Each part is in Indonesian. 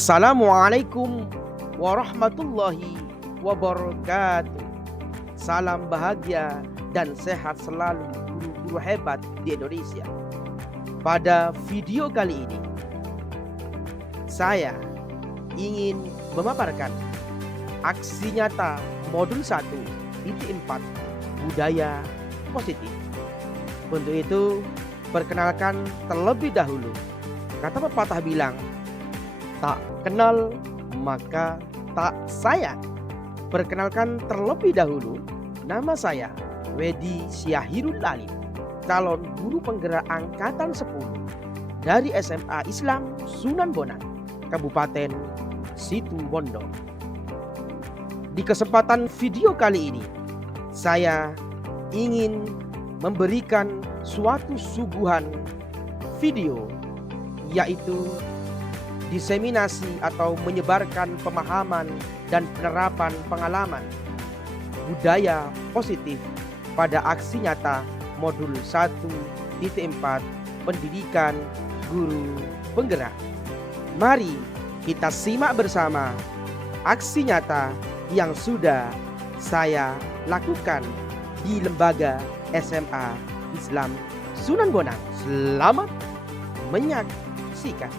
Assalamualaikum warahmatullahi wabarakatuh. Salam bahagia dan sehat selalu guru-guru hebat di Indonesia. Pada video kali ini saya ingin memaparkan aksi nyata modul 1.4 budaya positif. Untuk itu perkenalkan terlebih dahulu. Kata pepatah bilang, tak kenal maka tak sayang. Perkenalkan terlebih dahulu, nama saya Wedi Syahirul Alim, calon guru penggerak angkatan 10 dari SMA Islam Sunan Bonang, Kabupaten Situbondo. Di kesempatan video kali ini, saya ingin memberikan suatu suguhan video, yaitu diseminasi atau menyebarkan pemahaman dan penerapan pengalaman budaya positif pada aksi nyata modul 1.4 pendidikan guru penggerak. Mari kita simak bersama aksi nyata yang sudah saya lakukan di lembaga SMA Islam Sunan Bonang. Selamat menyaksikan.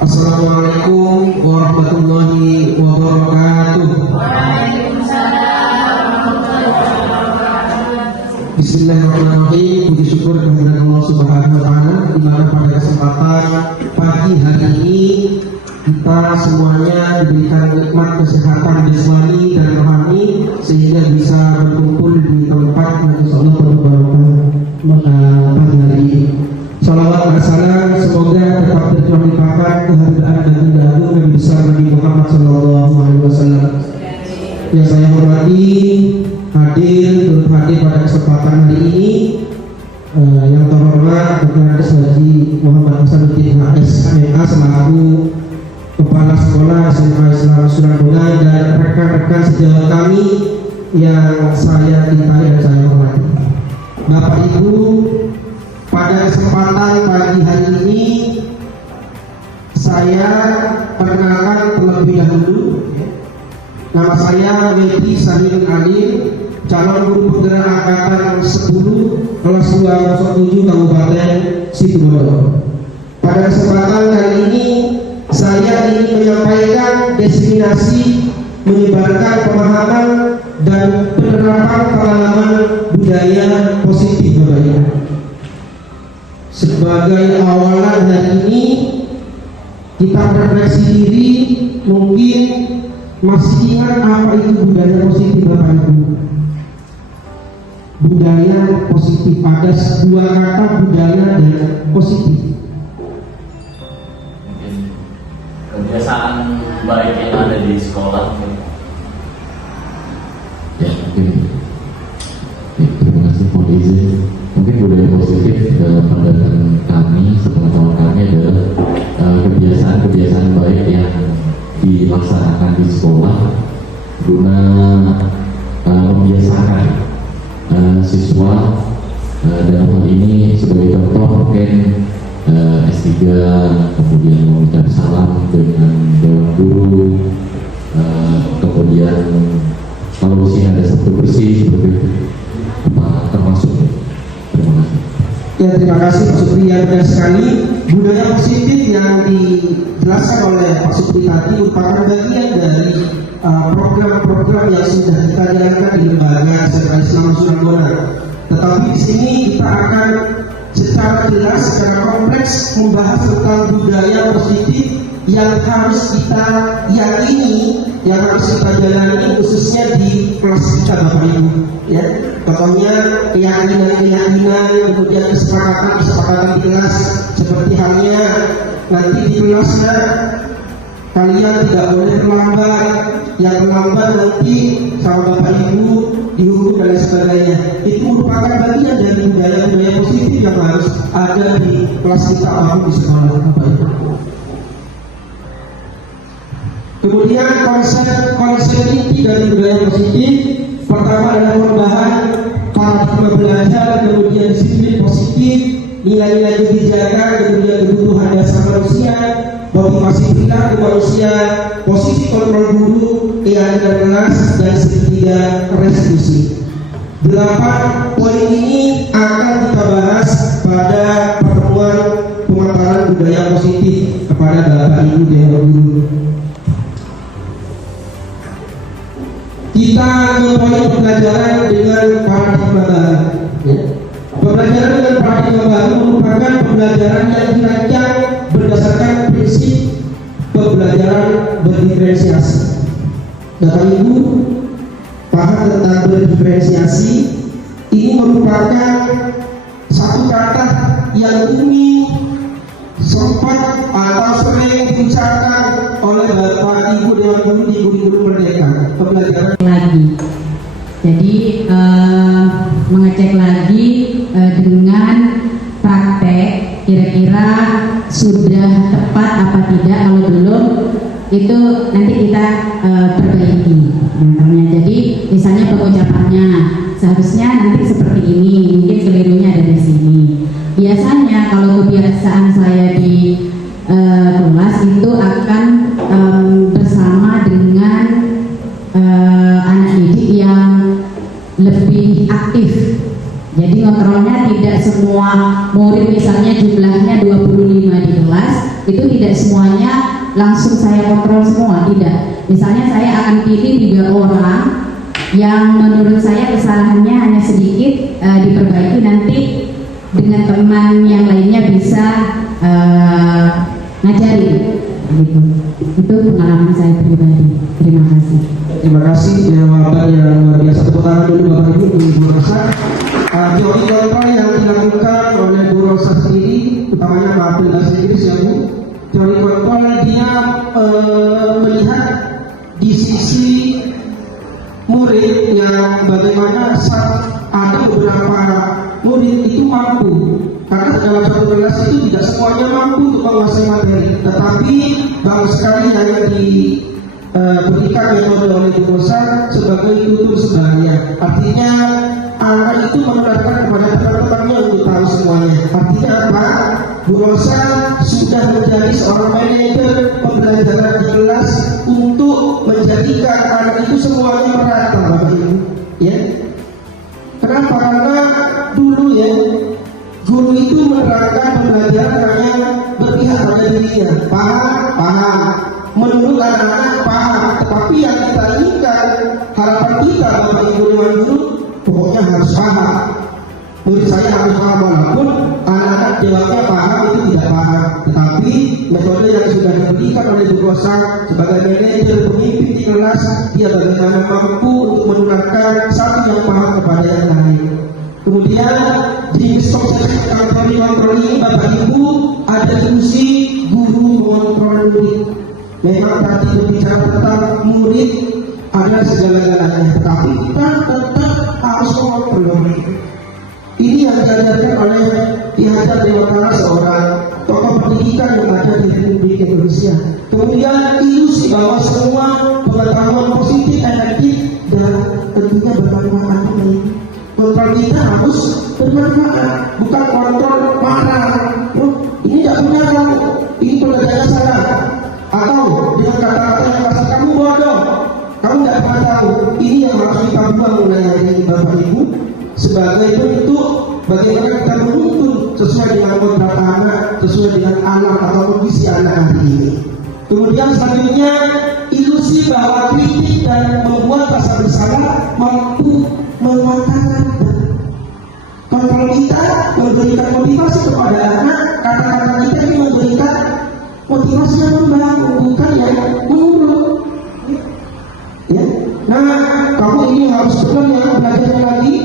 Assalamualaikum warahmatullahi wabarakatuh. Bismillahirrahmanirrahim. Puji syukur kehadirat Allah Subhanahu wa taala, di mana pada kesempatan pagi hari ini kita semuanya diberikan nikmat kesehatan jasmani dan rohani sehingga bisa berkumpul di tempat yang insyaallah berbarakah pagi hari ini. Salawat dan salam semoga tetap tercurah limpahkan kehadiran dan agung Nabi besar Nabi Muhammad sallallahu alaihi wasallam. Yang saya hormati hadir pada kesempatan hari ini, yang terhormat Dr. Haji Muhammad Hasanuddin HS.MA selaku Kepala Sekolah SMA Islam Sunan Bonang dan rekan-rekan sejawat kami yang saya cintai dan saya hormati. Bapak Ibu, pada kesempatan pagi hari ini saya perkenalkan terlebih dahulu. Nama saya Wedi Syahirul Alim, calon guru penggerak angkatan 10 kelas 207 Kabupaten Situbondo. Pada kesempatan kali ini saya ingin menyampaikan destinasi menyebarkan pemahaman dan penerapan pengalaman budaya positif Bapak. Sebagai awalan hari ini kita refleksi diri, mungkin masih ingat apa itu budaya positif Bapak Ibu? Budaya positif, ada dua kata budaya dan positif. Kebiasaan baik yang ada di sekolah. Ya, terima kasih Pak izin. Mungkin budaya positif dalam pandangan kami, sepengetahuan kami adalah kebiasaan-kebiasaan baik yang dilaksanakan di sekolah guna membiasakan siswa, dalam hal ini sebagai contoh mungkin S3 kemudian mengucap salam dengan dewan guru, kemudian kalau di sini ada sabtu bersih seperti itu, termasuk. Terima kasih. Ya, terima kasih Pak Supri, yang benar sekali. Budaya positif yang dijelaskan oleh Pak Supri tadi merupakan bagian dari program-program yang sudah kita jalankan di lembaga SMA Islam Sunan Bonang. Tetapi di sini kita akan secara jelas, secara kompleks membahas tentang budaya positif yang harus kita yakini, yang harus kita jalani khususnya di kelas kita Bapak Ibu. Ya, contohnya keyakinan, kemudian kesepakatan di kelas, seperti halnya nanti di kelasnya kalian tidak boleh terlambat, yang terlambat nanti sama Bapak Ibu dihukum dan sebagainya. Itu merupakan bagian dari budaya-budaya positif yang harus ada di kelas kita maupun di sekolah Bapak Ibu. Kemudian konsep inti dari budaya positif pertama adalah perubahan paradigma belajar, kemudian disiplin positif, nilai-nilai kebijakan, kemudian kebutuhan dasar manusia, motivasi perilaku manusia, posisi kontrol guru, keyakinan kelas, dan segitiga restitusi. 8 poin ini akan kita bahas pada pertemuan pemaparan budaya positif kepada Bapak Ibu Dewan Guru. Kita ke poin pembelajaran dengan paradigma baru. Ya. Pembelajaran dengan paradigma baru merupakan pembelajaran yang dirancang berdasarkan prinsip pembelajaran berdiferensiasi. Bapak Ibu paham tentang berdiferensiasi? Ini merupakan satu kata yang umum sempat atau sering diucapkan oleh Bapak Ibu Dewan Guru di Guru Merdeka. Pembelajaran lagi. Jadi mengecek lagi dengan praktek kira-kira sudah tepat apa tidak, kalau belum itu nanti kita perbaiki namanya. Jadi misalnya pengucapannya seharusnya nanti seperti ini, mungkin kelirunya ada di sini. Biasanya kalau kebiasaan saya di kelas itu akan bersama dengan anak didik yang lebih aktif. Jadi ngontrolnya tidak semua murid, misalnya jumlahnya 25 di kelas, itu tidak semuanya langsung saya kontrol semua, tidak. Misalnya saya akan pilih 3 orang yang menurut saya kesalahannya hanya sedikit, diperbaiki, nanti dengan teman yang lainnya bisa ngajarin gitu. Itu pengalaman saya pribadi. Terima kasih. Terima kasih jawaban yang luar biasa. Tepuk tangan dulu Bapak Ibu untuk Bu Rosa. Teori kontrol yang dilakukan oleh Bu Rosa sendiri, utamanya maafin bahasa Inggris ya Bu. Teori kontrol dia melihat di sisi murid yang bagaimana ada beberapa murid itu mampu, karena dalam satu kelas itu tidak semuanya mampu untuk menguasai materi, tetapi banyak sekali yang diberikan metode oleh Bu Rosa sebagai tutur sebaya. Artinya anak itu menerapkan kepada teman-temannya untuk tahu semuanya. Artinya apa? Bu Rosa sudah menjadi seorang manajer pembelajaran di kelas untuk menjadikan anak itu semuanya merata, Bapak Ibu. Ya. Kenapa? Karena dulu ya, guru itu menerapkan pembelajaran hanya berpihak pada dirinya. Paham, menurut anak-anak paham. Tetapi yang kita inginkan, harapan kita Bapak Ibu Dewan Guru, pokoknya harus paham. Murid saya harus paham, walaupun anak-anak jawabnya paham itu tidak paham. Tetapi metode yang sudah diberikan oleh Bu Rosa sebagai manajer pemimpin di kelas, dia bagaimana mampu untuk menularkan satu yang paham kepada yang lain. Kemudian di sesi kontrol ini Bapak Ibu ada fungsi guru mengontrol murid. Memang tadi berbicara tentang murid adalah segala-galanya, tetapi kita tetap harus mengontrol murid. Ini yang diajarkan oleh Ki Hajar Dewantara, seorang tokoh pendidikan yang ada di Republik Indonesia. Kemudian ilusi bahwa semua pengetahuan positif, efektif, dan tentunya bermanfaat. Kontrol kita harus bermanfaat, bukan kontrol marah. Ini tidak punya kamu, ini pelajarannya salah. Atau dengan kata-kata yang kasar, kamu bodoh, kamu tidak pernah tahu. Ini yang harus kita buang mulai hari ini Bapak Ibu, sebagai bentuk bagaimana kita menuntun sesuai dengan kodrat anak, sesuai dengan alam atau kondisi anak hari ini. Kemudian selanjutnya ilusi bahwa kritik dan membuat rasa bersalah mampu menguatkan. Kontrol kita memberikan motivasi kepada anak, kata-kata kita ini memberikan motivasi yang membangun, bukan yang mengurung. Ya. Nah, kamu ini harus benar ya, belajar lagi,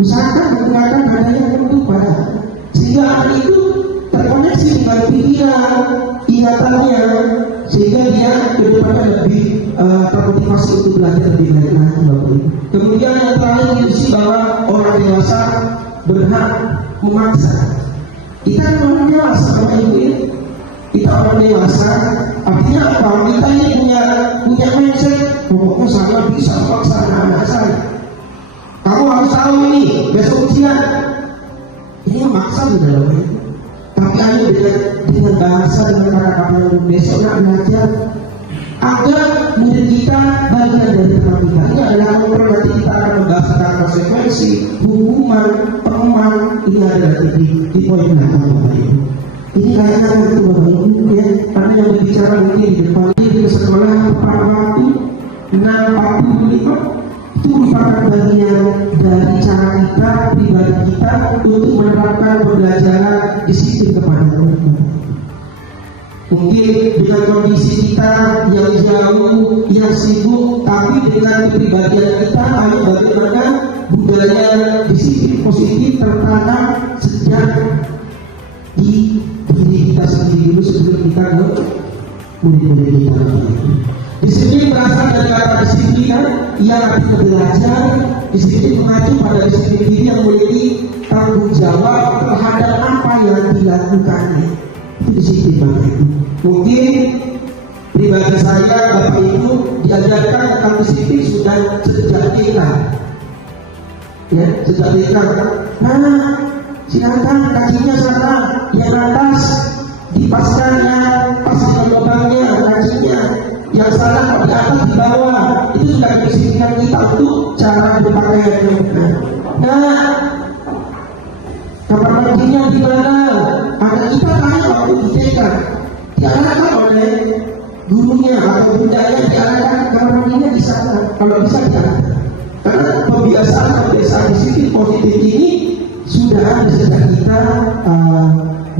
usahakan menggunakan dana yang penutupan, sehingga anak itu terkoneksi dengan pikiran, ingatannya, sehingga dia kedepannya lebih termotivasi untuk belajar lebih baik lagi, Bapak Ibu. Kemudian yang terakhir ilusi bahwa orang dewasa berhak memaksa. Kita kan orang dewasa, Bapak Ibu ya. Kita orang dewasa, artinya apa? Kita ini punya mindset, pokoknya saya bisa memaksa anak-anak saya. Kamu harus tahu ini besok ujian. Ini memaksa di dalamnya. tapi ayo dengan bahasa, dengan kata-kata yang besok nak belajar agar murid kita bagian dari teman kita. Ini adalah kontrol, nanti kita akan membahas tentang konsekuensi, hukuman, pengaman. Ini adalah di poin belakang Bapak Ibu. Ini kayaknya itu Bapak Ibu ya, karena yang berbicara mungkin di depan ini ke sekolah tepat waktu 6.45 itu merupakan bagian dari cara kita, pribadi kita untuk menerapkan pembelajaran disiplin kepada murid. Mungkin dengan kondisi kita yang jauh, yang sibuk, tapi dengan kepribadian kita, ayo bagaimana budaya disiplin positif tertanam sejak di diri kita sendiri dulu sebelum kita ke murid-murid kita. Disiplin berasal dari kata disiplin yang artinya belajar. Disiplin mengacu pada disiplin diri yang memiliki tanggung jawab terhadap apa yang dilakukannya. Itu disiplin Bapak Ibu. Mungkin pribadi saya Bapak Ibu diajarkan tentang disiplin sudah sejak TK. Ya, sejak TK. Nah, silakan kakinya sana, yang atas dipaskan yang pas dengan lubangnya kakinya, yang salah di atas di bawah. Itu sudah disiplin kita untuk cara berpakaian yang benar. Nah, kamar mandinya di mana? Anak kita tanya waktu di TK, diarahkan oleh gurunya atau bundanya, diarahkan kamar mandinya di sana. Kalau bisa diarahkan. Karena kebiasaan disiplin positif ini sudah ada sejak kita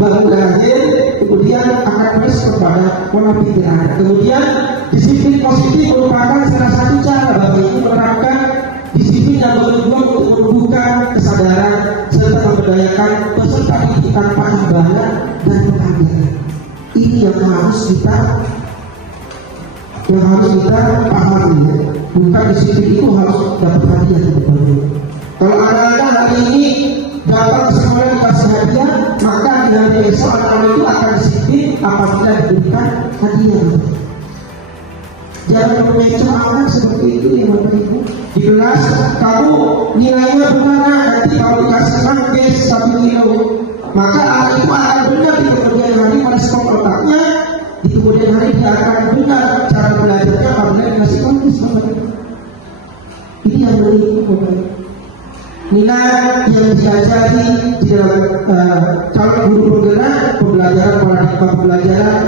baru lahir, kemudian akan terus kepada pola pikir anak. Kemudian disiplin positif merupakan salah satu cara Bapak Ibu menerapkan disiplin yang bertujuan untuk menumbuhkan kesadaran serta memberdayakan peserta didik tanpa imbalan dan penghargaan. Ini yang harus kita pahami ya. Bukan disiplin itu harus dapat hadiah dari Bapak Ibu. Kalau anak-anak hari ini dapat sekolah dikasih hadiah, maka di hari esok anak-anak itu akan disiplin apabila diberikan hadiah. Jangan mengecoh anak seperti itu ya Bapak Ibu. Di kelas kamu nilainya benar, nanti kalau dikasih mangkes 1 kilo, maka anak itu akan benar di kemudian hari pada sekolah otaknya. Di kemudian hari dia akan benar cara belajarnya apabila dikasih mangkes. Ini yang berikut Bapak Ibu. Nilai yang diajari di dalam kalau guru penggerak pembelajaran paradigma pembelajaran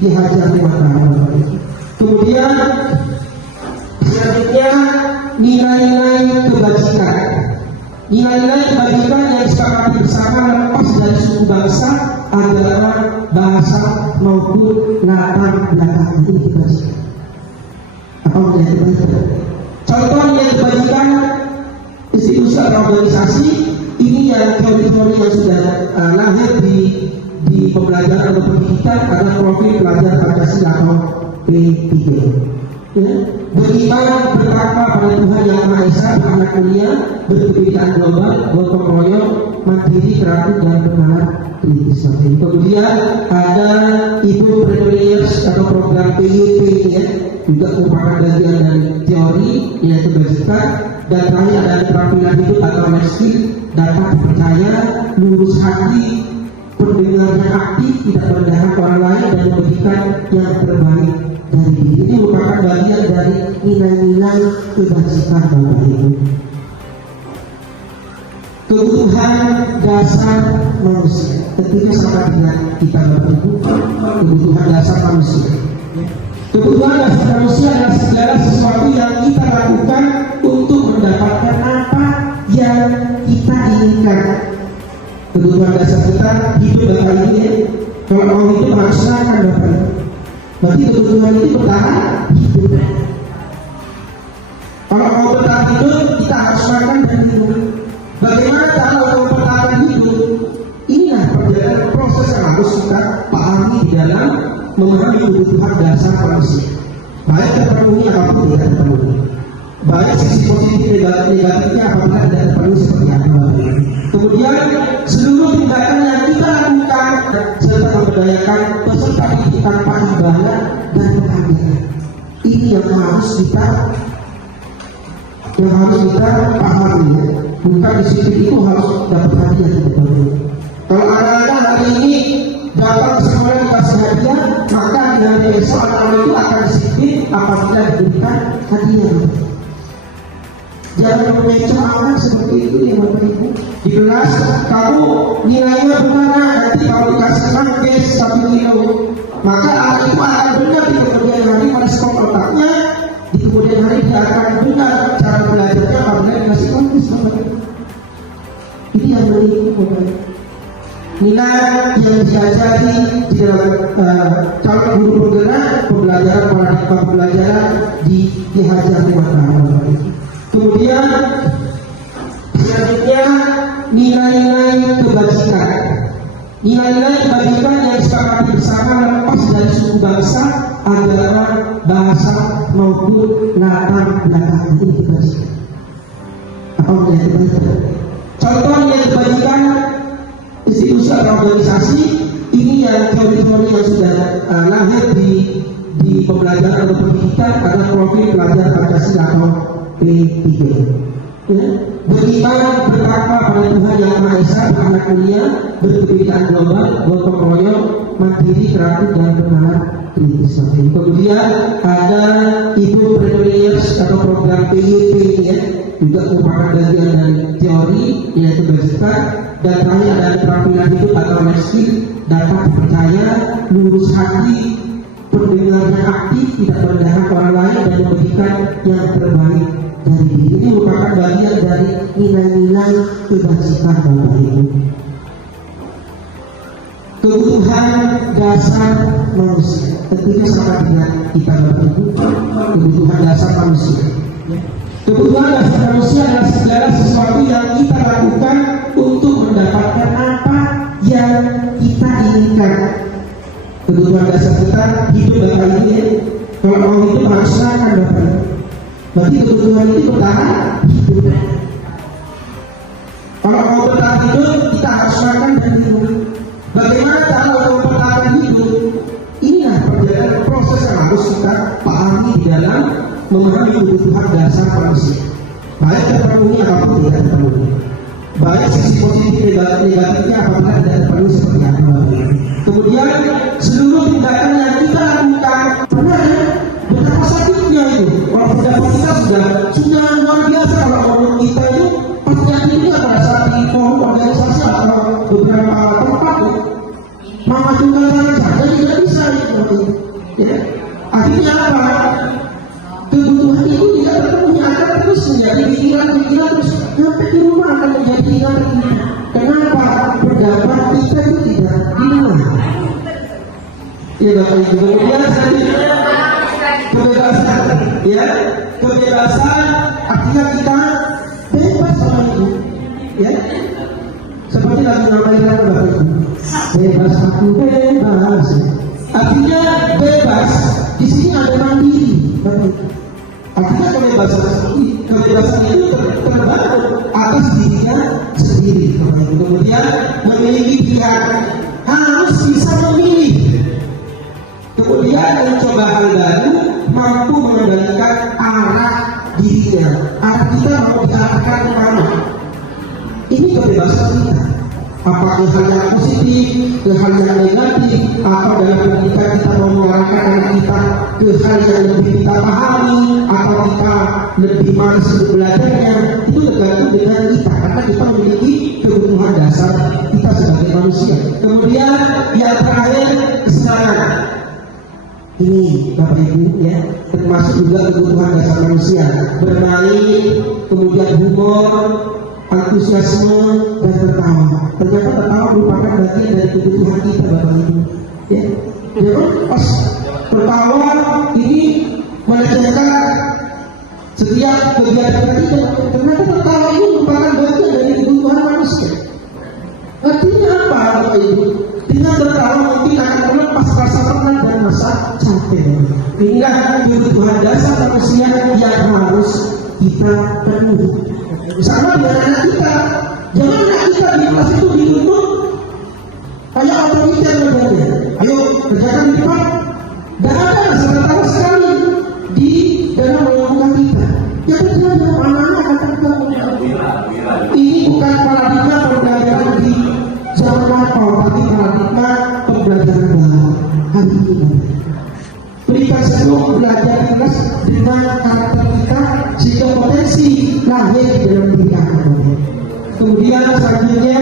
dihajar di mana. Kemudian selanjutnya nilai-nilai kebajikan. Nilai-nilai kebajikan yang disepakati bersama lepas dari suku bangsa, agama, bahasa maupun latar belakang. Ini kebajikan. Apa nilai kebajikan? Contoh nilai kebajikan institusi atau organisasi ini yang teori-teori yang sudah lahir di pembelajaran atau pendidikan ada profil pelajar Pancasila atau P3. Ya, beriman bertakwa pada Tuhan Yang Maha Esa, beranak mulia, berkebinekaan global, gotong royong, mandiri, kreatif dan benar kritis. Kemudian ada Ibu Premiers atau program PUP ya, juga merupakan bagian dari teori yaitu kebajikan. Dan terakhir ada keterampilan hidup atau life skill, dapat dipercaya, lurus hati, pendengar yang aktif, tidak merendahkan orang lain dan memberikan yang terbaik dari diri. Ini merupakan bagian dari nilai-nilai kebajikan Bapak Ibu. Kebutuhan dasar manusia, tentunya sama dengan kita Bapak Ibu. Kebutuhan dasar manusia. Kebutuhan dasar manusia adalah segala sesuatu yang kita lakukan untuk mendapatkan apa yang kita inginkan. Kebutuhan dasar kita hidup Bapak Ibu ya. Kalau mau hidup harus makan Bapak Ibu. Berarti kebutuhan itu bertahan hidup. Kalau mau bertahan hidup kita harus makan dan hidup. Bagaimana cara mau bertahan hidup? Inilah perjalanan proses yang harus kita pahami di dalam memahami kebutuhan dasar manusia. Baik terpenuhi apapun tidak terpenuhi. Baik sisi positif negatifnya apabila tidak terpenuhi seperti apa. Kemudian seluruh tindakan yang kita lakukan serta memberdayakan peserta didik tanpa imbalan dan penghargaan. Ini yang harus kita pahami ya. Bukan disiplin itu harus dapat hadiah dari Bapak. Kalau anak-anak hari ini datang sekolah dikasih hadiah, maka di hari esok anak itu akan disiplin apabila diberikan hadiah. Jangan mengecoh anak seperti itu ya Bapak Ibu. Di kelas kamu nilainya benar, nanti kalau dikasih kes 1 kilo, maka anak itu akan benar di kemudian hari pada sekolah otaknya. Di kemudian hari dia akan benar cara belajarnya apabila dikasih kes. Ini yang berikut Bapak Ibu. Nilai yang diajari di dalam calon guru penggerak pembelajaran paradigma pembelajaran dihajar lewat Bapak Ibu. Kemudian selanjutnya nilai-nilai kebajikan. Nilai-nilai kebajikan yang disepakati bersama lepas dari suku bangsa, agama, bahasa maupun latar belakang. Ini kebajikan. Apa nilai kebajikan? Contoh nilai kebajikan institusi atau organisasi ini yang teori-teori yang sudah lahir di pembelajaran atau pendidikan pada profil pelajar Pancasila atau P3. Ya. Beriman bertakwa pada Tuhan Yang Maha Esa, beranak mulia, berkebinekaan global, gotong royong, mandiri, kreatif dan bernalar kritis. Kemudian ada Ibu Entrepreneurs atau program PYP ya, juga merupakan bagian dari teori yaitu kebajikan. Dan terakhir ada keterampilan hidup atau life skill, dapat dipercaya, lurus hati, pendengarnya aktif, tidak merendahkan orang lain dan memberikan yang terbaik dari diri. Ini merupakan bagian dari nilai-nilai kebajikan Bapak Ibu. Kebutuhan dasar manusia, tentunya sama dengan kita Bapak Ibu. Kebutuhan dasar manusia. Kebutuhan dasar manusia adalah segala sesuatu yang kita lakukan untuk mendapatkan apa yang kita inginkan. Kebutuhan dasar kita hidup Bapak Ibu ya. Kalau mau hidup harus makan Bapak Ibu. Berarti kebutuhan itu pertama hidup. Kalau mau bertahan hidup kita harus makan dan minum. Bagaimana cara untuk bertahan hidup? Inilah perjalanan proses yang harus kita pahami di dalam memahami kebutuhan dasar manusia. Baik terpenuhi apapun tidak terpenuhi. Baik sisi positif negatifnya apabila tidak terpenuhi seperti apa. Kemudian seluruh tindakan yang kita lakukan pernah betapa sakitnya itu. Kalau pendapat kita sudah luar biasa. Kalau orang kita itu pasti sakitnya pada saat di forum organisasi atau beberapa tempat ya. Memajukan tangan saja tidak bisa itu. Ya. Akhirnya apa? Kebutuhan itu tidak terpenuhi akan terus menjadi pikiran terus sampai di rumah akan menjadi pikiran. Kenapa? Pendapat kita itu tidak didengar. Ya Bapak Ibu. Kemudian selanjutnya kebebasan, ya kebebasan artinya kita bebas Bapak Ibu. Ya seperti lagu namanya Bapak Ibu. Bebas aku bebas. Artinya bebas. Di sini ada mandiri Bapak Ibu. Artinya kebebasan itu terbangun atas dirinya sendiri. Kemudian memiliki pilihan, harus bisa memilih. Kemudian mencoba hal baru, mampu mengendalikan arah dirinya. Arah kita mau diarahkan kemana? Ini kebebasan kita. Apakah hal yang positif, ke hal yang negatif, atau dalam pendidikan kita mau mengarahkan anak kita ke hal yang lebih kita pahami, atau kita lebih malas untuk belajarnya, itu tergantung dengan kita, karena kita memiliki kebutuhan dasar kita sebagai manusia. Kemudian yang terakhir kesenangan. Ini Bapak Ibu ya, termasuk juga kebutuhan dasar manusia. Bermain, kemudian humor, antusiasme dan tertawa. Ternyata tertawa merupakan bagian dari kebutuhan kita Bapak Ibu. Ya, jadi pas tertawa ini melecehkan setiap kegiatan kita. Ternyata tertawa ini merupakan bagian dari kebutuhan manusia. Artinya apa Bapak Ibu? Dengan tertawa mungkin akan melepas rasa penat dan rasa capek. Inilah kebutuhan dasar manusia yang harus kita penuhi. Sama dengan anak kita, jangan anak kita di kelas itu dituntut kayak otoriter modelnya. Ayo kerjakan di depan. Dan ada sama sekali di dalam lingkungan kita. Yang terjadi anak-anak akan kita. Ini bukan paradigma pembelajaran di zaman Berikan sebelum belajar ikhlas dengan karakter kita sehingga potensi lahir di dalam diri anak. Kemudian selanjutnya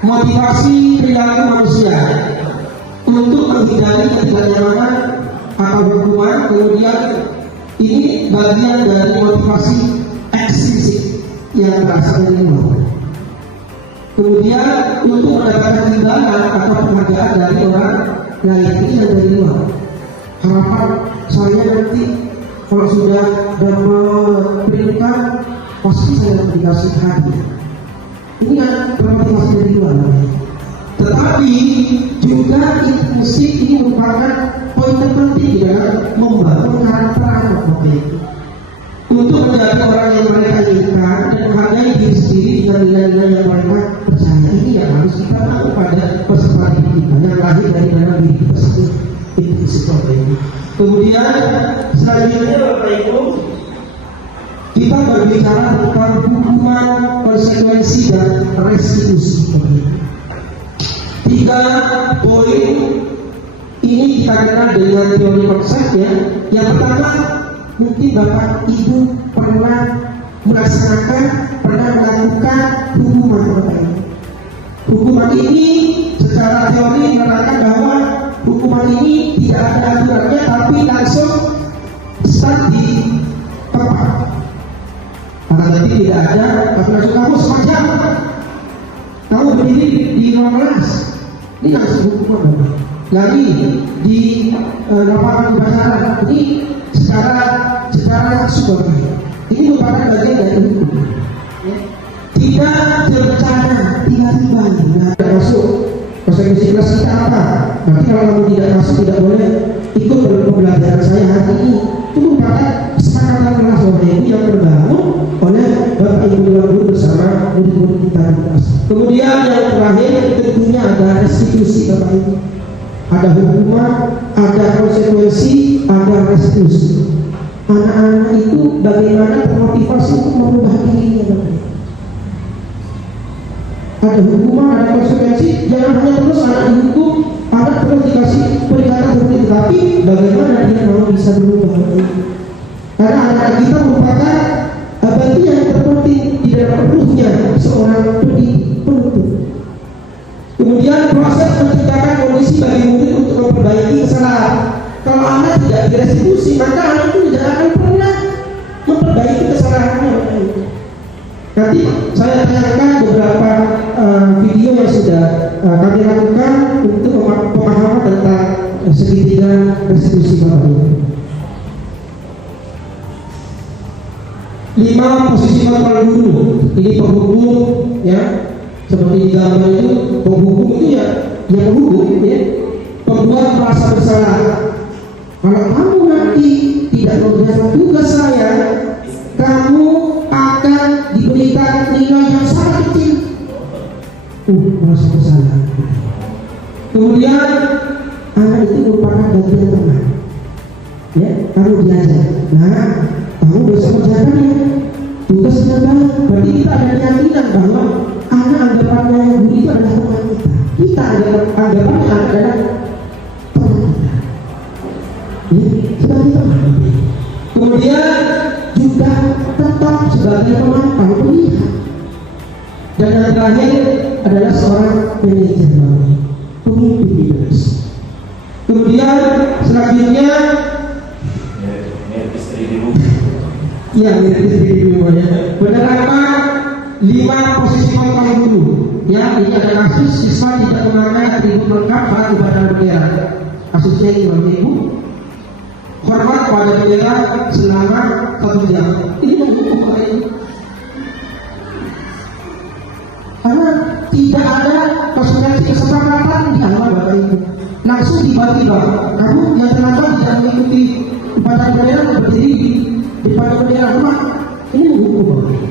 motivasi perilaku manusia untuk menghindari ketidaknyamanan atau hukuman. Kemudian ini bagian dari motivasi ekstrinsik yang berasal dari luar. Kemudian untuk mendapatkan imbalan atau penghargaan dari orang lain ini yang dari luar. Harapan saya nanti kalau sudah dapat peringkat pasti saya dikasih hadiah. Ini kan bermotivasi dari luar. Tetapi juga musik ini merupakan poin terpenting di dalam membangun karakter anak itu. Untuk menjadi orang yang mereka inginkan dan menghargai diri sendiri dengan nilai-nilai yang mereka percaya, ini yang harus kita tahu pada peserta didik kita yang lahir dari dalam diri kita sendiri. Itu seperti ini. Kemudian selanjutnya Bapak Ibu, kita berbicara tentang hukuman, konsekuensi dan restitusi. 3 poin ini kita kenal dengan teori konsepnya. Yang pertama, mungkin Bapak Ibu pernah melaksanakan, pernah melakukan hukuman Bapak Ibu. Hukuman ini secara teori menerangkan bahwa hukuman ini tidak ada aturannya, tapi langsung start di tempat. Tadi tidak ada, tapi langsung kamu semacam kamu berdiri di ruang kelas, ini langsung hukuman Bapak. Lagi di lapangan upacara, ini secara langsung ini merupakan bagian dari hukum. Tidak berencana, tiba-tiba ada masuk konsekuensi kelas kita apa? Berarti kalau kamu tidak masuk, tidak boleh ikut dalam pembelajaran saya hari ini. Itu merupakan kesepakatan kelas ini yang terbangun oleh Bapak Ibu guru bersama murid-murid kita di kelas. Kemudian yang terakhir tentunya ada restitusi Bapak Ibu. Ada hukuman, ada konsekuensi, ada restitusi. Anak-anak itu bagaimana termotivasi untuk merubah dirinya Bapak Ibu. Ada hukuman, ada konsekuensi. Jangan hanya terus anak dihukum, anak terus dikasih peringatan seperti itu. Tapi bagaimana dia mau bisa berubah Bapak Ibu. Karena anak kita merupakan bagian terpenting di dalam ruhnya seorang penuntut. Kemudian proses menciptakan kondisi bagi murid untuk memperbaiki kesalahan. Kalau anak tidak direstitusi, maka anak itu tidak akan pernah memperbaiki kesalahannya. Nanti saya tayangkan beberapa video yang sudah kami lakukan untuk pemahaman tentang segitiga restitusi Bapak Ibu. 5 posisi kontrol guru. Ini penghukum, ya. Seperti di gambar itu, penghukum itu ya menghukum, ya. Pembuat merasa bersalah. Kalau kamu nanti tidak mengerjakan tugas saya, kamu akan diberikan nilai yang sangat kecil. Merasa bersalah. Kemudian anak itu merupakan bagian tengah. Ya, kamu belajar. Nah, kamu besok mengerjakannya. Tugasnya baik. Berarti kita ada keyakinan bahwa anak anggapannya guru itu adalah teman kita. Kita anggapannya adalah teman kita. Sebagai teman. Kemudian juga tetap sebagai pemantau pilihan. Dan yang terakhir adalah seorang manajer pemimpin di kelas. Kemudian selanjutnya ya istri di rumahnya. Penerapan 5 posisi kontrol guru. Ya, ini ada kasus siswa tidak memakai atribut lengkap saat upacara bendera. Kasusnya ini Bapak Ibu. Hormat pada bendera selama 1 jam. Ini menghukum Bapak Ibu. Karena tidak ada konsekuensi kesepakatan di awal Bapak Ibu. Langsung tiba-tiba kamu yang terlambat tidak mengikuti upacara bendera berdiri di depan bendera rumah. Ini menghukum Bapak Ibu.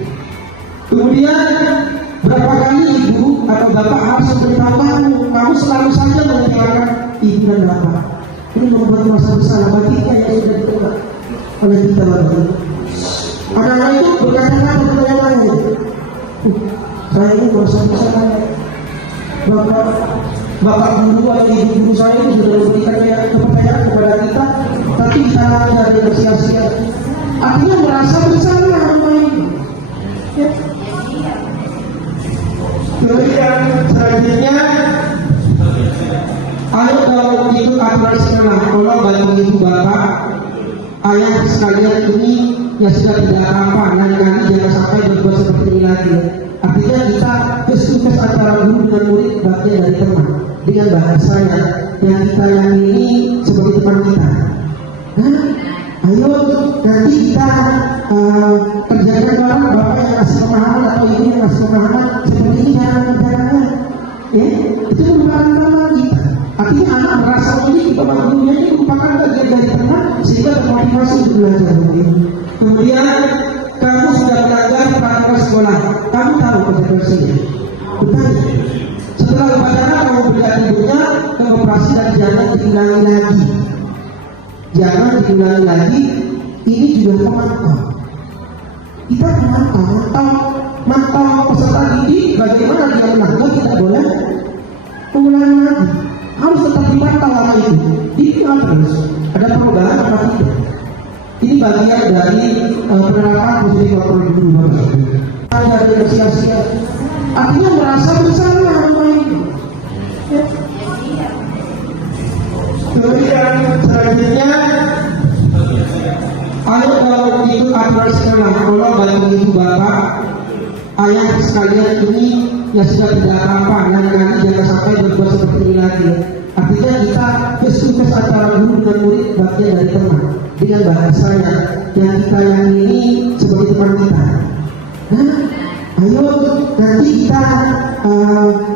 Kemudian berapa kali ibu atau bapak harus memberitahukan kamu selalu saja mengecewakan ibu dan bapak. Ini membuat merasa bersalah baginya yang sudah ditolak oleh kita Bapak Ibu. Anak-anak itu berkata-kata bertanya-tanya, saya ini merasa bersalah. Bapak bapak guru atau ibu guru saya itu sudah memberikan kepercayaan kepada kita, tapi kita dari sia-sia. Artinya merasa bersalah sama itu. Ya. Kemudian selanjutnya, ayo kalau ikut aturan sekolah, kalau bagi ibu bapak, ayah sekalian ini ya sudah tidak apa-apa, lain-lain jangan sampai berbuat seperti ini lagi. Artinya kita tugas antara guru dengan murid bagian dari teman, dengan bahasanya yang kita yakini sebagai teman kita. Nah, ayo nanti kita kerjakan bareng, bapak yang ngasih pemahaman atau ibu yang ngasih pemahaman seperti ini jangan. Ya, itu merupakan teman kita. Artinya anak merasa memiliki bahwa gurunya ini merupakan bagian dari teman sehingga termotivasi untuk belajar. Kemudian kamu sudah melanggar peraturan sekolah, kamu tahu konsekuensinya. Betul. Setelah upacara kamu berikan ibunya ke operasi dan jangan diulangi lagi. Jangan diulangi lagi. Ini juga pemantau. Kita mantau peserta didik bagaimana dia melanggar, tidak boleh mengulangi lagi. Harus tetap dipantau lama itu. Diingat terus. Ada perubahan apa tidak? Ini bagian dari penerapan posisi kontrol guru bapak. Ada dari sia-sia. Artinya merasa bersalah sama itu. Ya. Kemudian selanjutnya, ayo kalau ikut aturan sekolah, kalau bagi ibu bapak, ayah sekalian ini ya sudah tidak apa-apa, lain-lain jangan sampai berbuat seperti ini lagi. Artinya kita tugas antara guru dan murid bagian dari teman, dengan bahasanya yang kita yakini sebagai teman kita. Nah, ayo nanti kita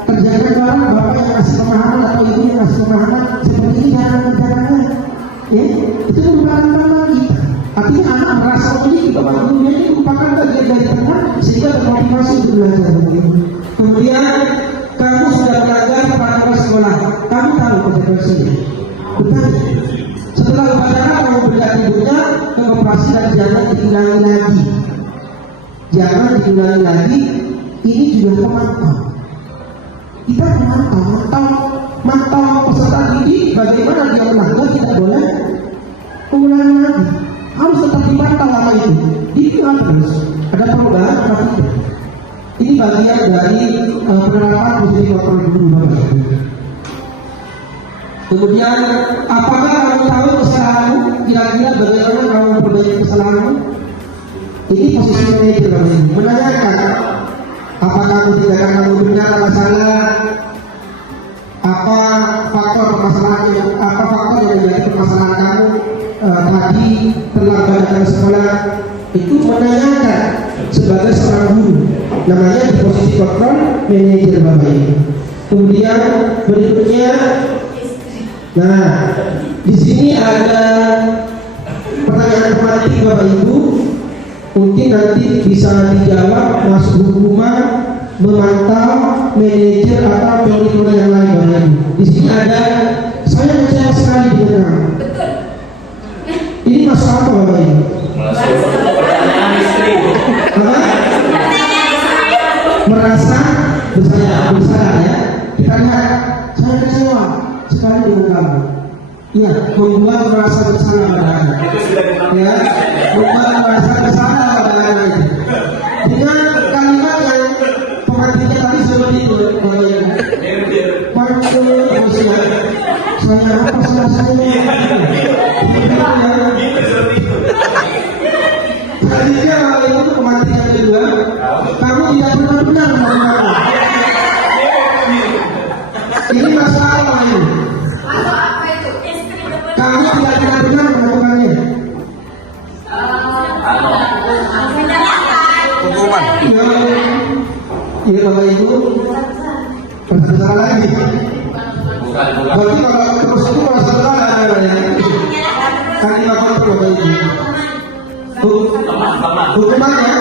kerjakan bareng, bapak yang ngasih pemahaman atau ibu yang ngasih pemahaman seperti ini jangan. Ya, itu merupakan teman kita. Artinya anak merasa memiliki bahwa gurunya ini merupakan bagian dari teman sehingga termotivasi untuk belajar. Kemudian kamu sudah melanggar peraturan sekolah, kamu tahu konsekuensinya. Betul. Setelah upacara kamu berikan ibunya ke operasi dan jangan diulangi lagi. Jangan diulangi lagi. Ini juga pemantau. Kita mantau peserta didik bagaimana dia melanggar, tidak boleh mengulangi lagi. Harus tetap dipantau lama itu. Diingat terus. Ada perubahan apa tidak? Ini bagian dari penerapan posisi kontrol guru bapak. Kemudian, apakah kamu tahu kesalahanmu? Kira-kira bagaimana kamu memperbaiki kesalahanmu? Ini posisi manajer bapak. Menanyakan, apa kamu tindakan kamu benar atau salah? Apa faktor permasalahan yang menjadi permasalahan kamu tadi terlambat datang sekolah? Itu menanyakan sebagai seorang guru. Namanya di posisi kontrol manajer bapak ini. Kemudian berikutnya, nah di sini ada pertanyaan tematik bapak ibu, mungkin nanti bisa dijawab masuk hukuman, memantau, manajer atau teori-teori yang lain bapak ibu. Di sini ada, saya kecewa sekali dengan kamu. Ini masuk apa bapak ibu? Masuk pertanyaan istri. Merasa bersalah ya. Kita lihat, saya kecewa sekali dengan kamu. Ya, membuat merasa bersalah pada anak. Ya, membuat merasa bersalah pada anak. Dengan kalimat yang pengertiannya tadi seperti itu, saya apa salah saya? Tadinya itu kematian kedua, kamu tidak benar-benar melakukan. Ini masalah ini. Kamu tidak benar-benar melakukannya. Hukuman. Iya bapak ibu, bersalah lagi. Bukan. Berarti kalau terus itu masalah ya. Kalimat itu bapak ibu. Hukuman ya?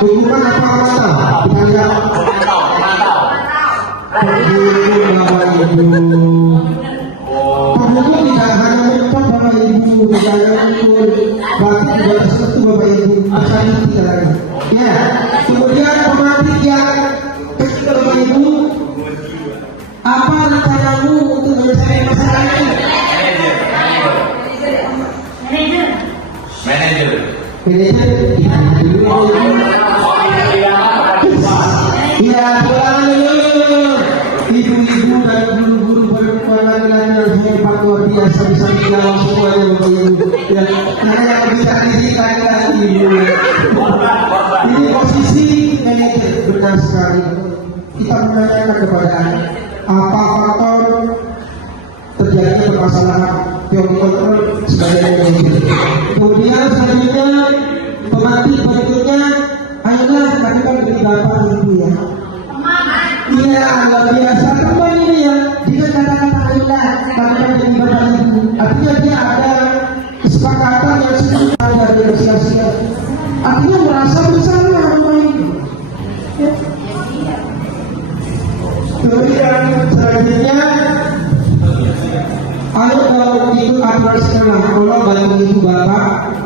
Hukuman apa mata? Kita lihat. Penghukum bapak ibu. Penghukum tidak hanya mentok bapak ibu, tidak hanya mentok. Berarti juga tersentuh bapak ibu. Asal kita lagi. Ya. Kemudian pematik yang kecil bapak ibu. Apa manajer kita dulu. Iya, pulang dulu. Ibu-ibu dan guru-guru berkelanjutan yang hebat luar biasa bisa menjawab semuanya Bapak Ibu. Ya, karena yang bisa disikan lagi Ibu. Ini posisi manajer benar sekali. Kita menanyakan kepada apa faktor terjadinya permasalahan teori kontrol sebagai manajer. Kemudian selanjutnya pemantik berikutnya, ayolah lakukan beri Bapak Ibu ya. Iya, luar biasa teman ini ya. Dengan kata-kata ayolah lakukan beri Bapak Ibu. Artinya dia ada kesepakatan yang sudah dari negosiasi. Artinya merasa bersama Bapak Ibu. Ya. Kemudian selanjutnya, ayo kalau ikut aturan sekolah, kalau bantu ibu bapak,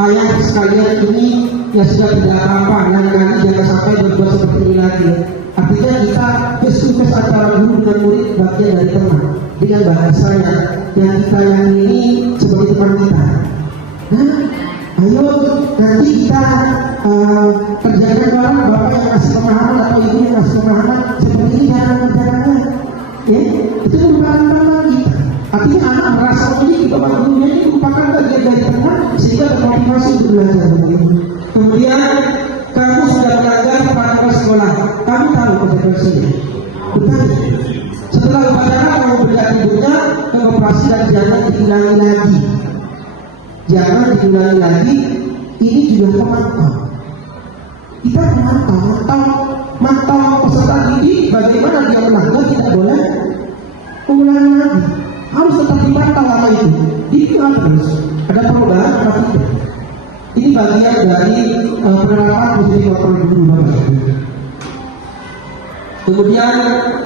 ayah sekalian ini ya sudah tidak apa-apa, lain-lain jangan sampai berbuat seperti ini lagi. Artinya kita kes antara guru dan murid bagian dari teman dengan bahasanya yang kita yakini sebagai teman kita. Nah, ayo nanti kita kerjakan bareng, bapak yang kasih pemahaman atau ibu yang kasih pemahaman seperti ini jangan ya, itu merupakan teman kita. Artinya anak merasa memiliki bahwa gurunya ini merupakan bagian dari teman sehingga termotivasi untuk belajar. Kemudian kamu sudah melanggar peraturan sekolah, kamu tahu konsekuensinya. Bertanya, setelah upacara kamu berikan ibunya ke operasi dan jangan diulangi lagi. Jangan diulangi lagi. Ini juga pemantau. Kita mantau peserta didik bagaimana dia melanggar, tidak boleh ulangi lagi. Harus tetap dipantau lama itu. Itu harus ada perubahan atau tidak. Ini bagian dari penerapan posisi kontrol guru Bapak Ibu. Kemudian,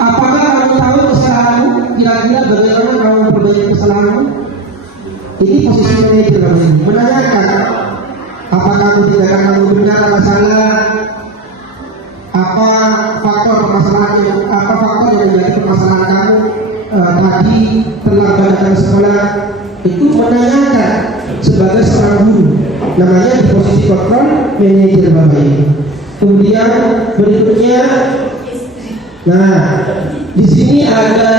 apakah kamu tahu kesalahanmu? Kira-kira bagaimana kamu memperbaiki kesalahanmu? Ini posisi manajer Bapak Ibu. Menanyakan, apakah kamu tidak akan benar atau salah? Apa faktor permasalahan yang menjadi permasalahan kamu tadi terlambat datang sekolah? Itu menanyakan sebagai seorang guru. Namanya di posisi kontrol manajer Bapak Ibu. Kemudian berikutnya, nah di sini ada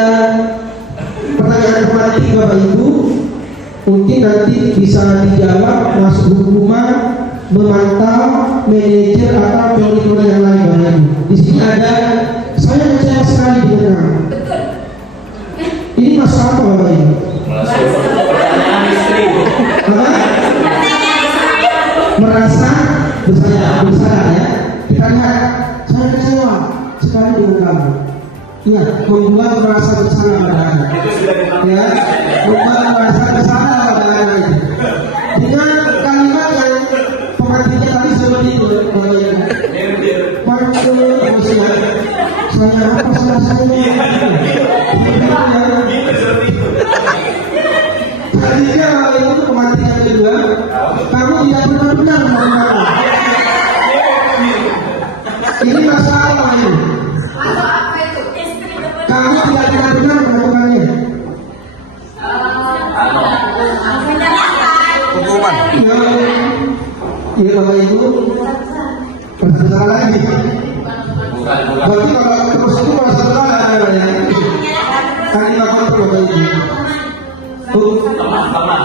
pertanyaan pemantik Bapak Ibu. Mungkin nanti bisa dijawab masuk hukuman, memantau, manajer atau teori-teori yang lain Bapak Ibu. Di sini ada, saya percaya sekali dengan kamu. Ini masuk apa Bapak Ibu? Pertanyaan istri. Apa? Merasa bersalah ya. Kita lihat, saya kecewa sekali dengan kamu. Ya, membuat merasa bersalah pada anak. Ya, membuat merasa bersalah pada anak. Dengan kalimat yang pemantiknya tadi seperti itu, Bapak Ibu. Saya apa salah saya? Tadinya itu pemantik yang kedua, kamu tidak benar-benar melakukan. Ini masalah ini. Kamu tidak benar-benar melakukannya. Hukuman. Iya Bapak Ibu, bersalah lagi. Bukan. Berarti kalau terus itu merasa salah ya. Kali lakukan Bapak Ibu.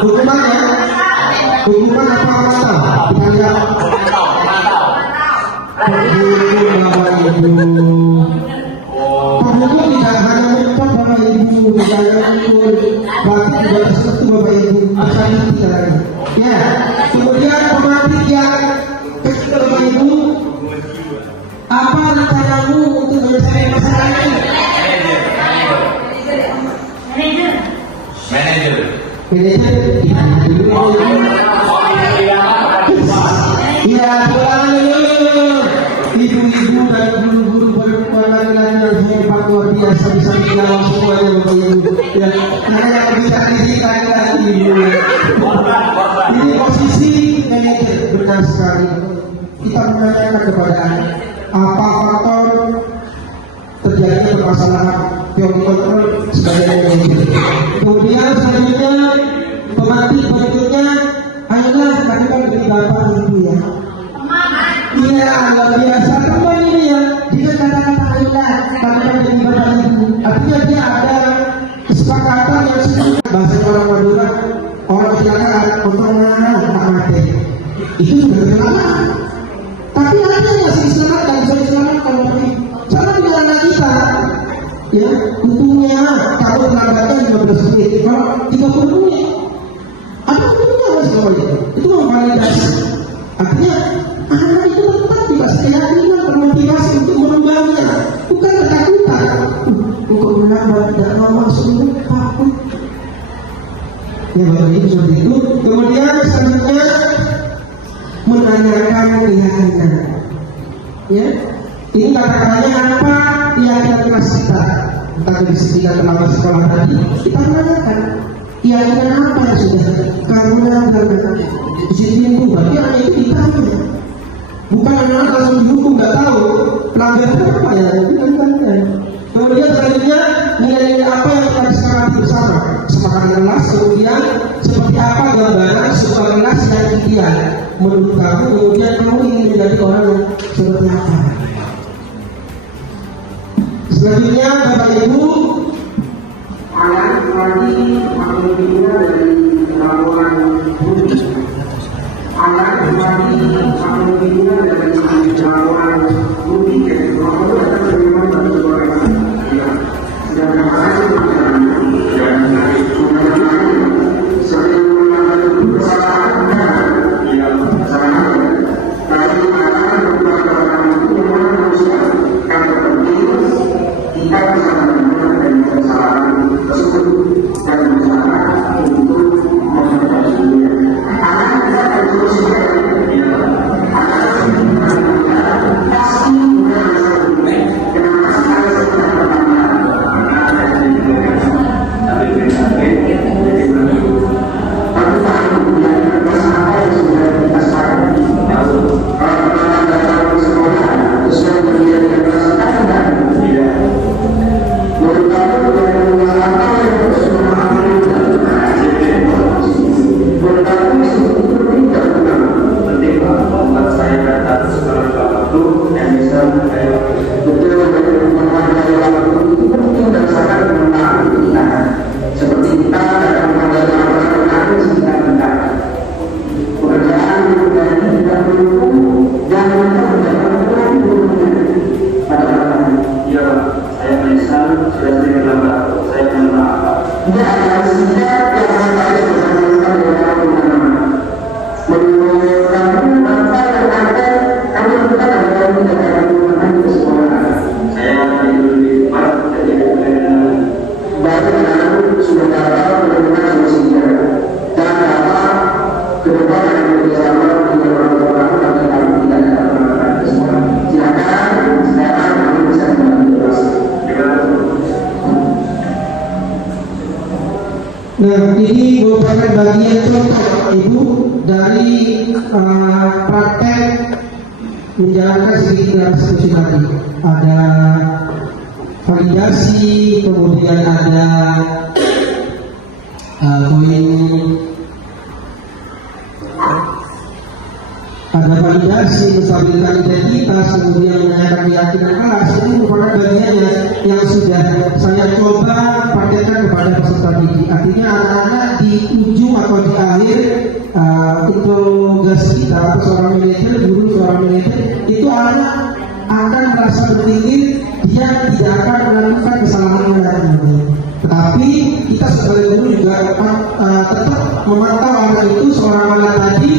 Hukumannya, hukuman apa mata? Kita lihat. Bapak Ibu. Penghukum tidak hanya mengucap Bapak Ibu, tidak hanya mengukur, bahkan juga seperti Bapak Ibu. Asal tidak lagi. Ya, kemudian pemantik yang ketiga Bapak Ibu, apa rencanamu untuk menyelesaikan masalah ini? Manajer. Manajer, iya, pulang dulu. Ibu-ibu dan guru-guru berkelanjutan yang hebat luar biasa bisa menjawab semuanya Bapak Ibu. Ya, karena yang bisa disikan lagi Ibu. Ini posisi manajer benar sekali. Kita menanyakan kepada apa faktor terjadinya permasalahan teori kontrol sebagai manajer. Kemudian selanjutnya pemantik berikutnya, ayolah lakukan beri Bapak Ibu ya. Iya, luar biasa teman ini ya. Dia kata-kata ilah, kata dari Bapak Ibu. Artinya dia ada kesepakatan yang sudah bahasa orang Madura, orang silakan untuk mengenal Pak Mate. Itu sudah terkenal. Tapi ada yang masih diselamatkan, bisa diselamatkan. Jangan bilang kita, ya, untungnya kalau terlambatnya 15 menit, kalau 30 menit, apa untungnya masih itu memvalidasi. Artinya anak itu tetap dikasih keyakinan, termotivasi untuk mengembangnya, bukan ketakutan. Untuk menambah tidak mau masuk takut. Ya Bapak Ibu seperti itu. Kemudian selanjutnya menanyakan keyakinan. Ya, ini kata-katanya apa? Keyakinan kelas kita. Entah dari segi terlambat sekolah tadi, kita menanyakan keyakinan apa yang sudah karena disiplin itu. Berarti anak itu ditanya. Bukan anak langsung dihukum, nggak tahu pelanggaran apa ya. Kemudian selanjutnya nilai-nilai apa yang kita disepakati bersama, kesepakatan kelas. Kemudian seperti apa gambaran sebuah kelas yang ideal menurut kamu. Kemudian kamu ingin menjadi orang yang seperti apa. Selanjutnya Bapak Ibu, anak lagi mengambilnya dari laporan bukti. Anak lagi mengambilnya dari laporan bukti. Laporan akan menerima bantuan. Dan kemarin nah, ini merupakan bagian contoh Ibu dari praktek menjalankan segitiga restitusi tadi. Ada validasi, kemudian ada validasi, menstabilkan identitas, kemudian menanyakan keyakinan kelas. Ini merupakan bagian yang sudah saya coba praktekkan kepada peserta didik. Artinya anak-anak di ujung atau di akhir interogasi kita atau seorang manajer, guru seorang manajer, itu anak akan merasa berpikir dia tidak akan melakukan kesalahan lagi. Tetapi kita sebagai guru juga tetap memantau anak itu, seorang anak tadi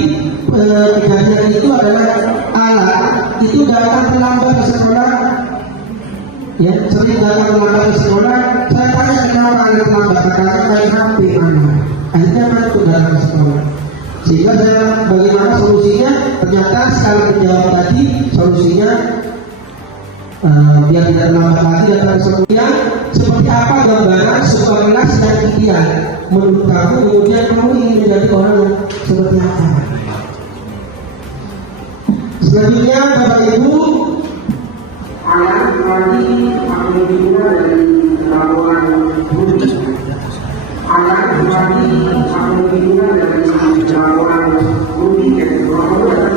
kejadian itu adalah alat itu datang terlambat ke sekolah, ya sering datang terlambat ke sekolah. Saya tanya kenapa anak terlambat, karena main HP anak, akhirnya masuk datang ke sekolah. Sehingga saya bagaimana solusinya, ternyata sekali menjawab tadi solusinya biar tidak terlambat lagi datang ke sekolah. Seperti apa gambaran sebuah kelas yang ideal menurut kamu, kemudian kamu ingin menjadi orang yang seperti apa. Selanjutnya Bapak Ibu, anak lagi mengambilnya dari laporan bukti. Anak lagi mengambilnya dari laporan bukti. Laporan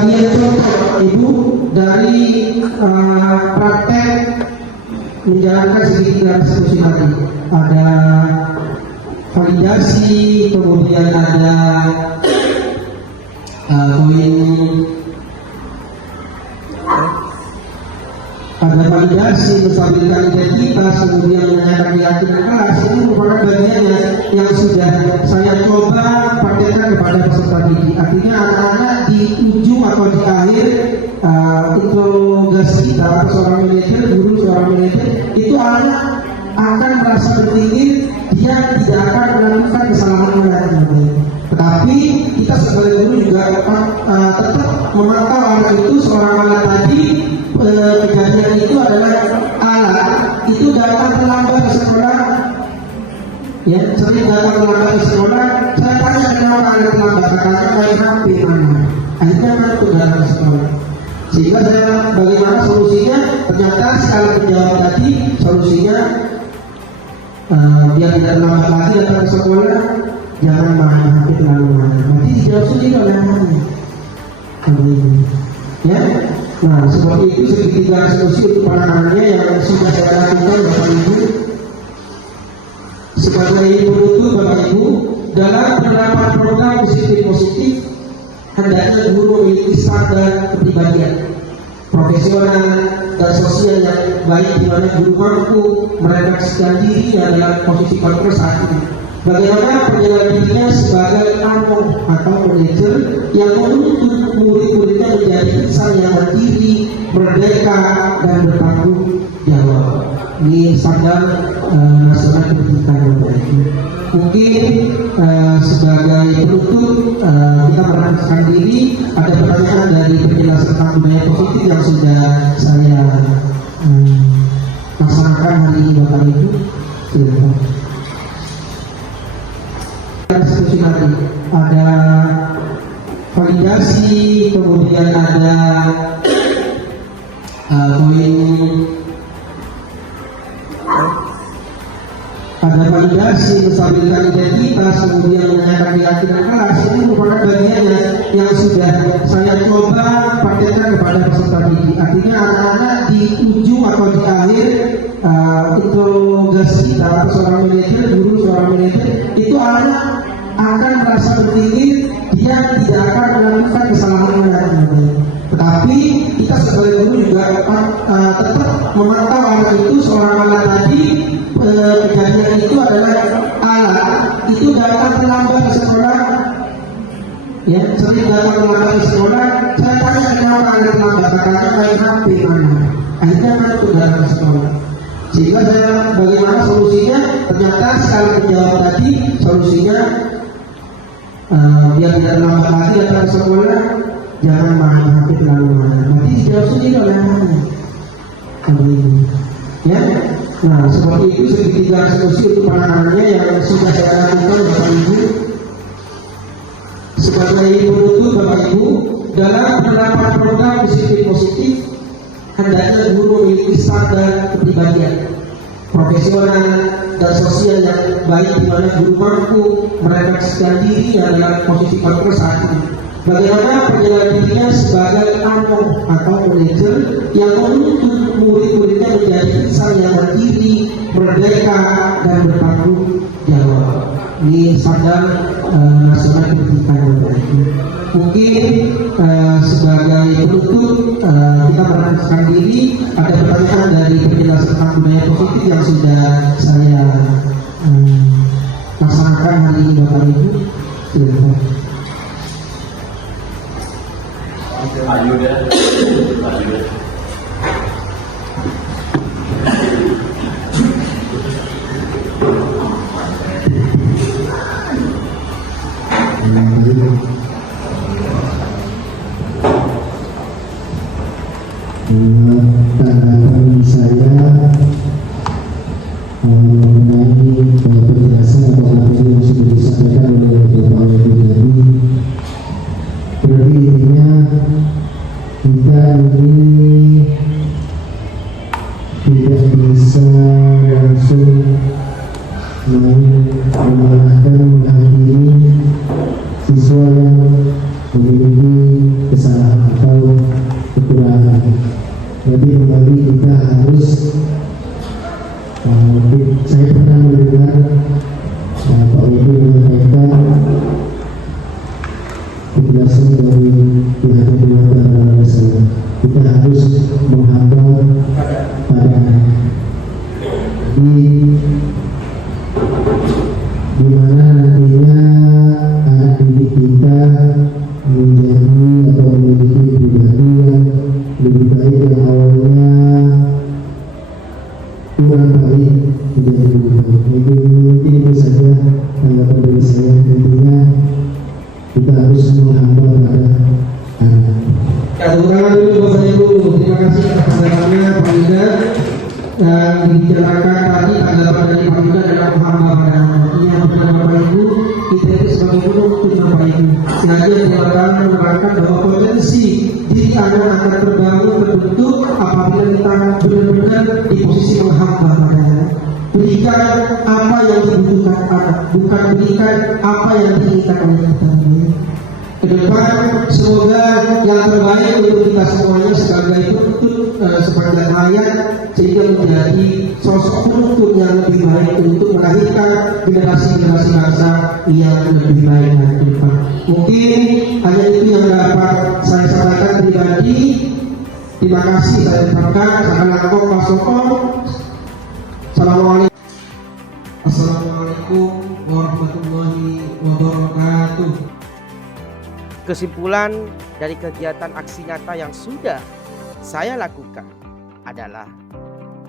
sebagian contoh Ibu dari praktek menjalankan segitiga restitusi tadi. Ada validasi, kemudian ada validasi, menstabilkan identitas, kemudian menanyakan keyakinan kelas. Ini merupakan bagiannya yang sudah saya coba praktekkan kepada peserta didik. Artinya anak-anak di ujung atau di akhir interogasi kita, seorang manajer, guru seorang manajer, itu anak akan merasa berpikir dia tidak akan melakukan kesalahan lagi. Tetapi kita sebagai guru juga tetap memantau anak itu, seorang anak tadi kejadian itu adalah alat itu datang terlambat ke sekolah, ya sering datang terlambat ke sekolah. Saya tanya kenapa anak terlambat, katanya main HP mana, akhirnya masuk datang ke sekolah. Sehingga saya bagaimana solusinya, ternyata sekali menjawab tadi solusinya biar tidak terlambat lagi datang ke sekolah, jangan main HP terlalu lama. Nanti dijawab sendiri oleh anaknya. Ya, nah seperti itu segitiga restitusi untuk penanganannya yang sudah saya lakukan Bapak Ibu. Sebagai penutup Bapak Ibu, dalam penerapan program disiplin positif, hendaknya guru memiliki standar kepribadian profesional dan sosial yang baik, di mana guru mampu merefleksikan dirinya dalam posisi kontrol saat ini. Bagaimana penjelasan dirinya sebagai anom atau manajer yang menuntut murid-muridnya menjadi insan yang mandiri, merdeka, dan bertanggung jawab. Ini standar nasional pendidikan yang baik. Mungkin sebagai penutup kita merefleksikan diri. Ada pertanyaan dari penjelasan tentang budaya positif yang sudah saya laksanakan hari ini Bapak Ibu. Silakan. Restitusi tadi ada validasi, kemudian ada validasi, menstabilkan identitas, kemudian menanyakan keyakinan kelas. Ini merupakan bagiannya yang sudah saya coba praktekkan kepada peserta didik. Artinya anak-anak di ujung atau di akhir interogasi kita, seorang manajer, guru seorang manajer, itu anak akan merasa berpikir dia tidak akan melakukan kesalahan lagi. Tetapi kita sebagai guru juga tetap memantau anak itu, seorang anak tadi kejadian itu adalah alat itu datang terlambat ke sekolah, ya sering datang terlambat ke sekolah. Saya tanya kenapa anak terlambat, katanya main HP mana, akhirnya masuk datang ke sekolah. Sehingga saya bagaimana solusinya, ternyata sekali menjawab tadi solusinya biar tidak terlambat lagi datang ke sekolah, jangan main HP terlalu lama. Nanti dijawab sendiri oleh anaknya. Ya, nah seperti itu segitiga restitusi untuk penanganannya yang sudah saya lakukan Bapak Ibu. Sebagai penutup Bapak Ibu, dalam penerapan program disiplin positif, hendaknya guru memiliki standar kepribadian profesional dan sosial yang baik, di mana guru mampu merefleksikan dirinya dalam posisi kontrol saat ini. Bagaimana penjelasan dirinya sebagai anom atau manajer yang menuntut murid-muridnya menjadi insan yang mandiri, merdeka, dan bertanggung jawab. Ini standar nasional pendidikan yang baik. Mungkin sebagai penutup kita merefleksikan diri. Ada pertanyaan dari penjelasan tentang budaya positif yang sudah saya laksanakan hari ini Bapak Ibu. Silakan. Ayo deh. Tanggapan saya mengenai penjelasan atau materi yang sudah disampaikan oleh Bapak Ibu tadi, berarti intinya kita ini tidak bisa langsung menyalahkan, menghakimi siswa yang memiliki kesalahan. Jadi kembali kita harus saya pernah mendengar Pak Wibi menyampaikan penjelasan dari pihak kedua saya. Kita harus menghamba pada di mana nantinya anak didik kita menjadi atau memiliki pribadi yang lebih baik yang awalnya kurang baik menjadi lebih baik. Jadi mungkin itu saja tanggapan dari saya. Intinya kita harus menghamba pada anak. Kekurangan dulu Bapak Ibu, terima kasih atas penjelasannya Pak Yuda. Dan dibicarakan tadi tanggapan dari Pak Yuda adalah menghamba pada anak. Yang benar Bapak Ibu, kita itu sebagai penuntut Bapak Ibu. Sengaja dilakukan menerangkan bahwa potensi diri anak akan terbangun terbentuk apabila kita benar-benar di posisi menghamba pada anak. Berikan apa yang dibutuhkan anak, bukan berikan apa yang diinginkan oleh kita. Ke depan semoga yang terbaik untuk kita semuanya sebagai penuntut sepanjang hayat, sehingga menjadi sosok penuntut yang lebih baik untuk melahirkan generasi-generasi bangsa yang lebih baik ke depan. Mungkin hanya itu yang dapat saya sampaikan pribadi. Terima kasih saya ucapkan. Assalamualaikum warahmatullahi wabarakatuh. Kesimpulan dari kegiatan aksi nyata yang sudah saya lakukan adalah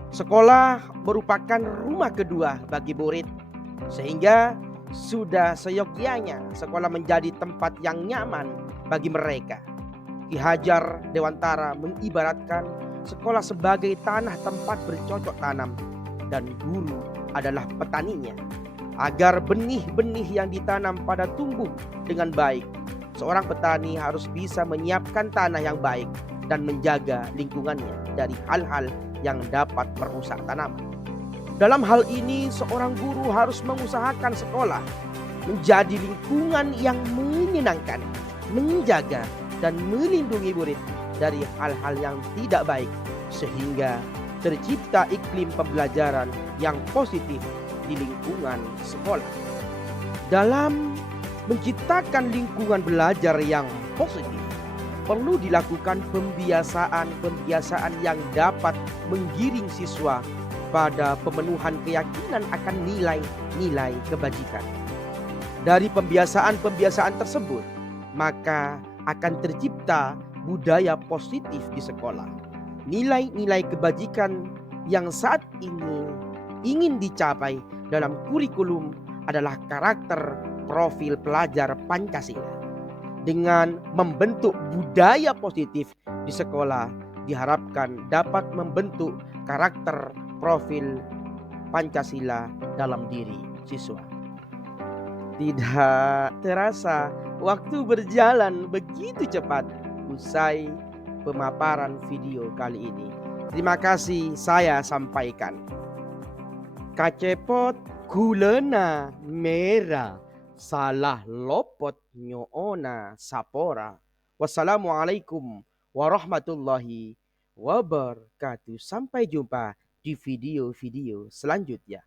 sekolah merupakan rumah kedua bagi murid, sehingga sudah seyogyanya sekolah menjadi tempat yang nyaman bagi mereka. Ki Hajar Dewantara mengibaratkan sekolah sebagai tanah tempat bercocok tanam dan guru adalah petaninya. Agar benih-benih yang ditanam pada tumbuh dengan baik, seorang petani harus bisa menyiapkan tanah yang baik dan menjaga lingkungannya dari hal-hal yang dapat merusak tanaman. Dalam hal ini, seorang guru harus mengusahakan sekolah menjadi lingkungan yang menyenangkan, menjaga dan melindungi murid dari hal-hal yang tidak baik, sehingga tercipta iklim pembelajaran yang positif di lingkungan sekolah. Dalam menciptakan lingkungan belajar yang positif, perlu dilakukan pembiasaan yang dapat menggiring siswa pada pemenuhan keyakinan akan nilai-nilai kebajikan. Dari pembiasaan tersebut, maka akan tercipta budaya positif di sekolah. Nilai-nilai kebajikan yang saat ini ingin dicapai dalam kurikulum adalah karakter profil pelajar Pancasila. Dengan membentuk budaya positif di sekolah, diharapkan dapat membentuk karakter profil Pancasila dalam diri siswa. Tidak terasa waktu berjalan begitu cepat usai pemaparan video kali ini. Terima kasih saya sampaikan. Kacepot kulena merah, salah lopot nyoona sapora. Wassalamualaikum warahmatullahi wabarakatuh. Sampai jumpa di video-video selanjutnya.